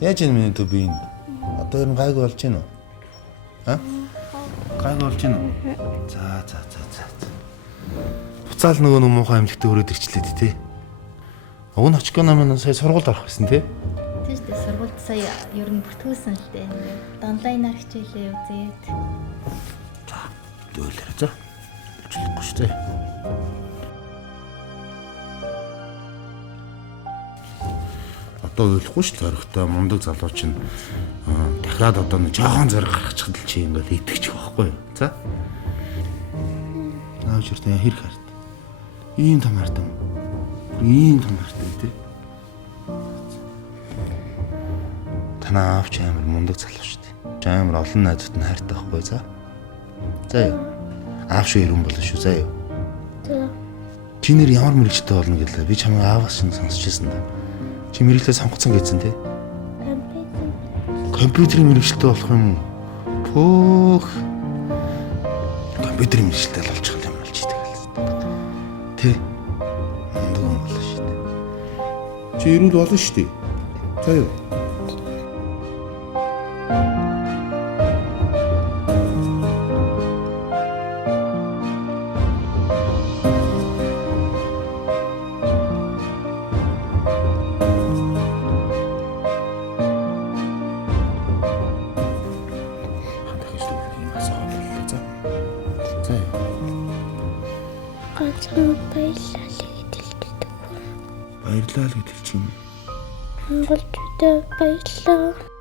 Яаж энэ миний төв би одоо ер нь гайгүй болж байна уу? Аа? Гайгүй болж байна уу? За. Буцаал нөгөө муухай амьлэгтэй өрөөд ирчлээд тий. Уг нь очконо маань сая сургуульд орох гэсэн тий. Тийм шүү дээ. Сургуульд сая ер нь бүртгүүлсэн л дээ. Онлайнаар хичээлээ үзээд. За, дөөлөр за. Хичээлэхгүй шүү дээ. Одоо ойлгохгүй шүү дээ. Орхтой мундаг залуу чинь дахиад одоо нэг жоохон зэрэг гаргачихад л чи ингээл итгэчих واخгүй юу? За. Нааш үртэй хэрэг харт. Ийм том хартам. Ийм том хартам тий. Танаа авч амар мундаг залуу шүү дээ. Амар олон найзууд нь хайртай байхгүй за. За юу. Аав шүү ирэн болно шүү за юу. За. Чи нэр ямар мэрэгчтэй болно гэлээ. Би чамайг ааваас шинэ сонсч ирсэн да. Чи мэрэгчлээ сонгоцсон гэсэн тий. Компьютерийн мэрэгчлээ болох юм уу? Пөөх. Компьютерийн мэрэгчлээ болчих юм болж идэг. Тэ. Мундаг юм болно шүү дээ. Чи ирүүл болно шүү дээ. За юу. Ганцхан баярлалаа гэдэг. Баярлалаа л гэдэг чинь. Монголчуудаа баярлалаа.